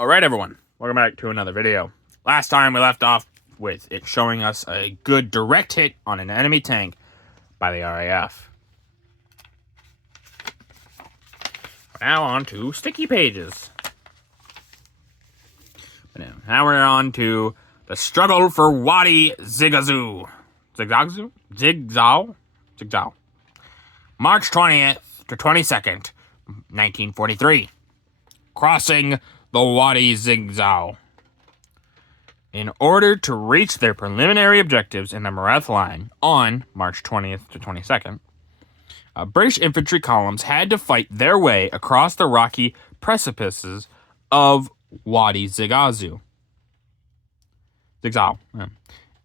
Alright everyone, welcome back to another video. Last time we left off with it showing us a good direct hit on an enemy tank by the RAF. Now on to sticky pages. Now we're on to the struggle for Wadi Zigazoo. Zigzao? March 20th to 22nd, 1943. Crossing the Wadi Zigzao. In order to reach their preliminary objectives in the Mareth Line on March 20th to 22nd, British infantry columns had to fight their way across the rocky precipices of Wadi Zigazoo.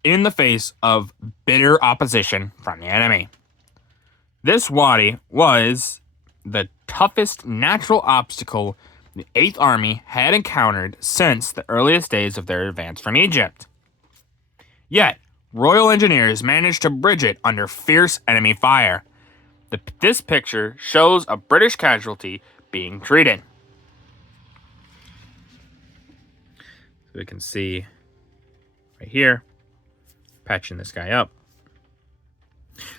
In the face of bitter opposition from the enemy. This wadi was the toughest natural obstacle the 8th Army had encountered since the earliest days of their advance from Egypt. Yet, Royal Engineers managed to bridge it under fierce enemy fire. This picture shows a British casualty being treated. So we can see right here, patching this guy up.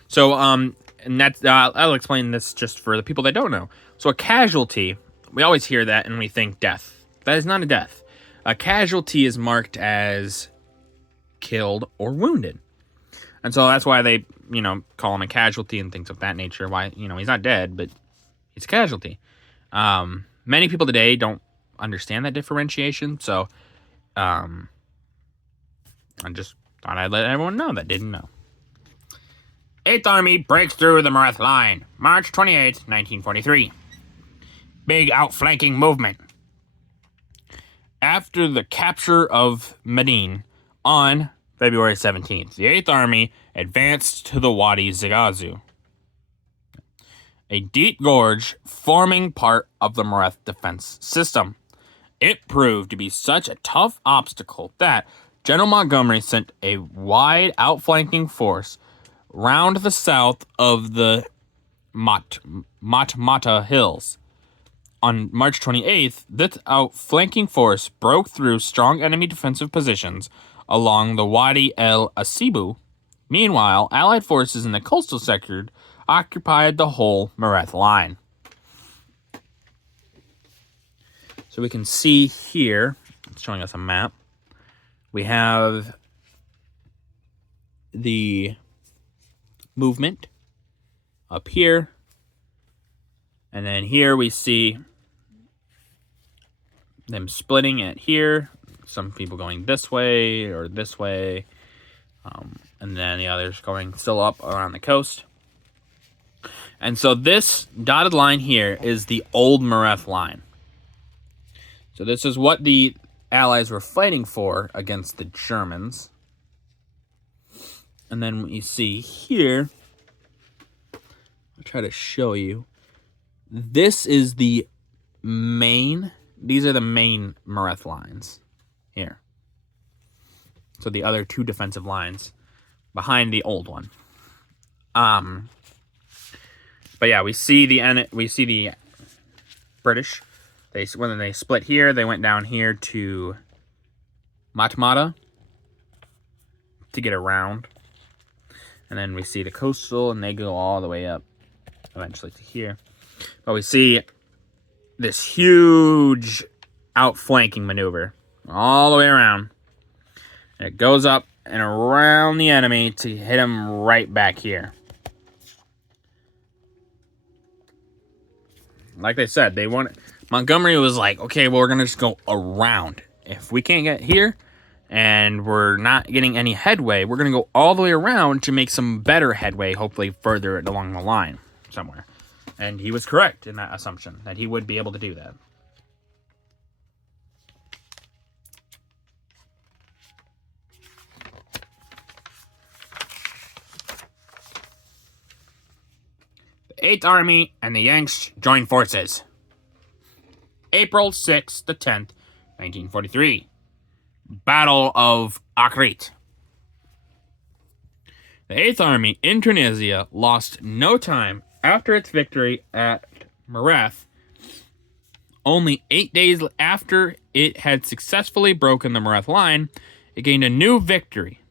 So, and that's, I'll explain this just for the people that don't know. So a casualty, we always hear that and we think death. That is not a death. A casualty is marked as killed or wounded. And so that's why they, call him a casualty and things of that nature. Why, he's not dead, but he's a casualty. Many people today don't understand that differentiation. So, I just thought I'd let everyone know that didn't know. 8th Army breaks through the Mareth Line, March 28, 1943. Big outflanking movement. After the capture of Medine on February 17th, the 8th Army advanced to the Wadi Zigazoo, a deep gorge forming part of the Mareth defense system. It proved to be such a tough obstacle that General Montgomery sent a wide outflanking force round the south of the Matmata Hills. On March 28th, this outflanking force broke through strong enemy defensive positions along the Wadi El Asibu. Meanwhile, Allied forces in the coastal sector occupied the whole Mareth Line. So we can see here, it's showing us a map. We have the movement up here. And then here we see them splitting it here. Some people going this way or this way. And then the others going still up around the coast. And so this dotted line here is the old Mareth Line. So this is what the Allies were fighting for against the Germans. And then what you see here, I'll try to show you. This is the main, these are the main Mareth lines here. So the other two defensive lines behind the old one. But yeah, we see the British. When they split here, they went down here to Matmata to get around. And then we see the coastal, and they go all the way up eventually to here. But we see this huge outflanking maneuver all the way around. And it goes up and around the enemy to hit him right back here. Like they said, Montgomery was like, okay, well, we're going to just go around. If we can't get here and we're not getting any headway, we're going to go all the way around to make some better headway, hopefully further along the line somewhere. And he was correct in that assumption, that he would be able to do that. The 8th Army and the Yanks joined forces. April 6th to 10th, 1943. Battle of Akrit. The 8th Army in Tunisia lost no time after its victory at Mareth Only 8 days after it had successfully broken the Mareth line, it gained a new victory.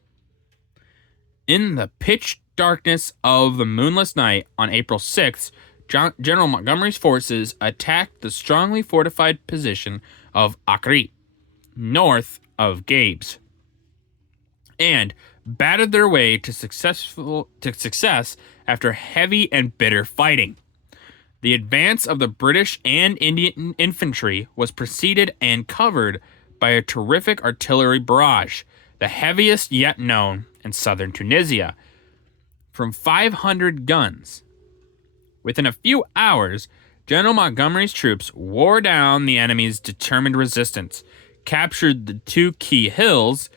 In the pitch darkness of the moonless night on April 6th, General Montgomery's forces attacked the strongly fortified position of Acre, north of Gabes, and battered their way to success after heavy and bitter fighting. The advance of the British and Indian infantry was preceded and covered by a terrific artillery barrage, the heaviest yet known in southern Tunisia, from 500 guns. Within a few hours, General Montgomery's troops wore down the enemy's determined resistance, captured the two key hills,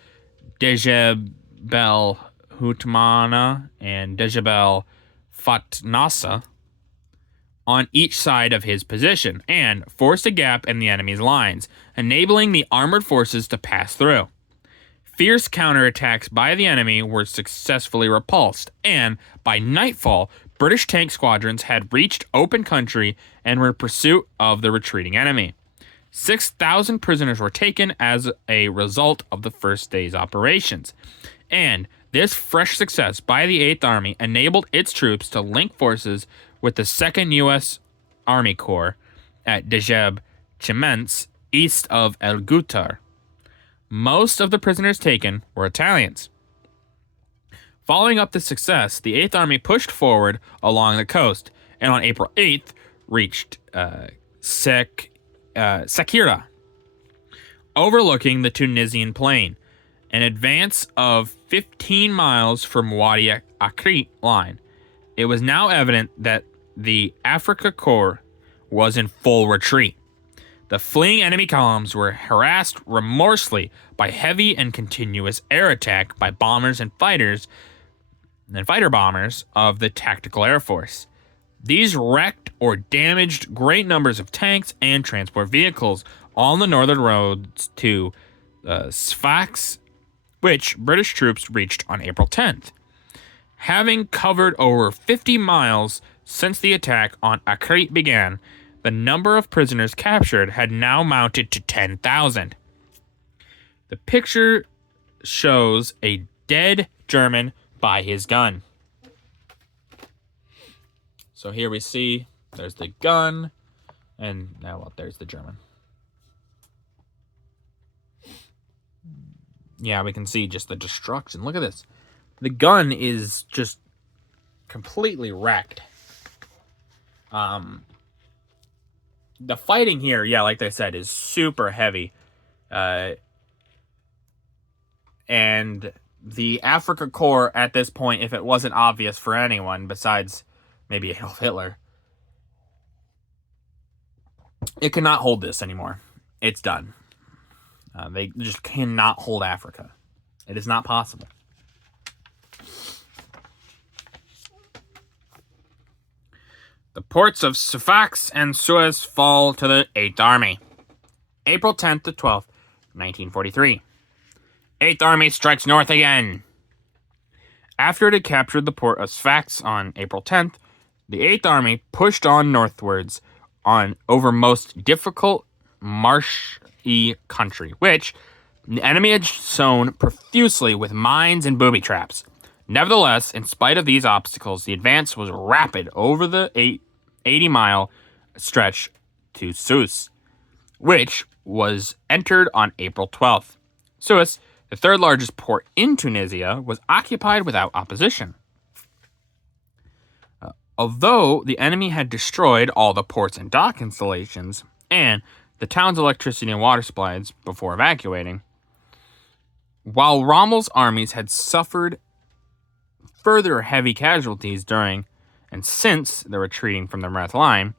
Djebel Hutmana and Djebel Fatnasa, on each side of his position, and forced a gap in the enemy's lines, enabling the armored forces to pass through. Fierce counterattacks by the enemy were successfully repulsed, and by nightfall, British tank squadrons had reached open country and were in pursuit of the retreating enemy. 6,000 prisoners were taken as a result of the first day's operations, and this fresh success by the 8th Army enabled its troops to link forces with the 2nd U.S. Army Corps at Djeb Chements, east of El Ghoutar. Most of the prisoners taken were Italians. Following up the success, the 8th Army pushed forward along the coast, and on April 8th reached Sekira, overlooking the Tunisian plain, an advance of 15 miles from Wadi Akrit line. It was now evident that the Afrika Korps was in full retreat. The fleeing enemy columns were harassed remorselessly by heavy and continuous air attack by bombers and fighter bombers of the Tactical Air Force. These wrecked or damaged great numbers of tanks and transport vehicles on the northern roads to Sfax, which British troops reached on April 10th. Having covered over 50 miles since the attack on Akrit began, the number of prisoners captured had now mounted to 10,000. The picture shows a dead German by his gun. So here we see there's the gun, and now there's the German. Yeah, we can see just the destruction. Look at this. The gun is just completely wrecked. The fighting here, yeah, like I said, is super heavy. And the Afrika Korps at this point, if it wasn't obvious for anyone besides maybe Adolf Hitler, it cannot hold this anymore. It's done. They just cannot hold Africa. It is not possible. The ports of Sfax and Suez fall to the 8th Army. April 10th to 12th, 1943. 8th Army strikes north again. After it had captured the port of Sfax on April 10th, the 8th Army pushed on northwards over most difficult marshy country, which the enemy had sown profusely with mines and booby traps. Nevertheless, in spite of these obstacles, the advance was rapid over the 80-mile stretch to Sousse, which was entered on April 12th. Sousse, the third largest port in Tunisia, was occupied without opposition. Although the enemy had destroyed all the ports and dock installations and the town's electricity and water supplies before evacuating, while Rommel's armies had suffered further heavy casualties during and since the retreating from the Mareth line,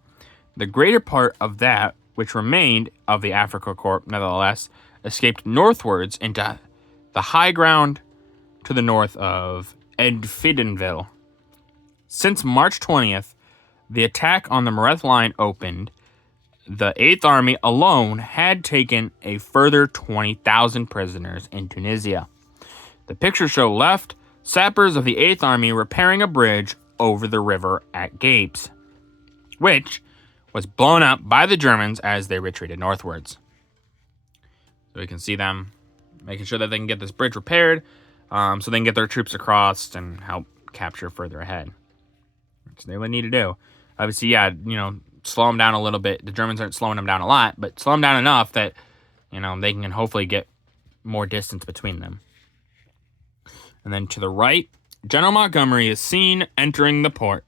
the greater part of that which remained of the Afrika Korps, nevertheless, escaped northwards into the high ground to the north of Edfidenville. Since March 20th, the attack on the Mareth line opened, the 8th Army alone had taken a further 20,000 prisoners in Tunisia. The picture show left sappers of the 8th Army repairing a bridge over the river at Gapes, which was blown up by the Germans as they retreated northwards. So we can see them making sure that they can get this bridge repaired, so they can get their troops across and help capture further ahead. Which they would need to do. Obviously, yeah, slow them down a little bit. The Germans aren't slowing them down a lot, but slow them down enough that, they can hopefully get more distance between them. And then to the right, General Montgomery is seen entering the port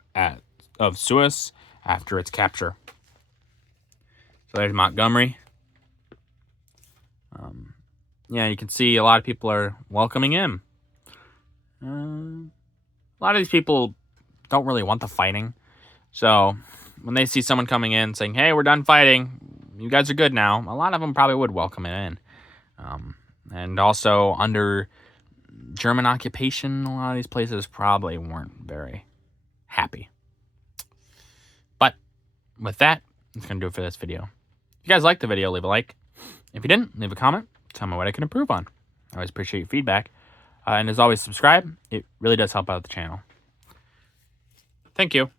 of Suez after its capture. So there's Montgomery. Yeah, you can see a lot of people are welcoming him. A lot of these people don't really want the fighting. So when they see someone coming in saying, hey, we're done fighting, you guys are good now, a lot of them probably would welcome it in. And also under German occupation, a lot of these places probably weren't very happy. But with that, that's going to do it for this video. If you guys liked the video, leave a like. If you didn't, leave a comment. Tell me what I can improve on. I always appreciate your feedback. And as always, subscribe. It really does help out the channel. Thank you.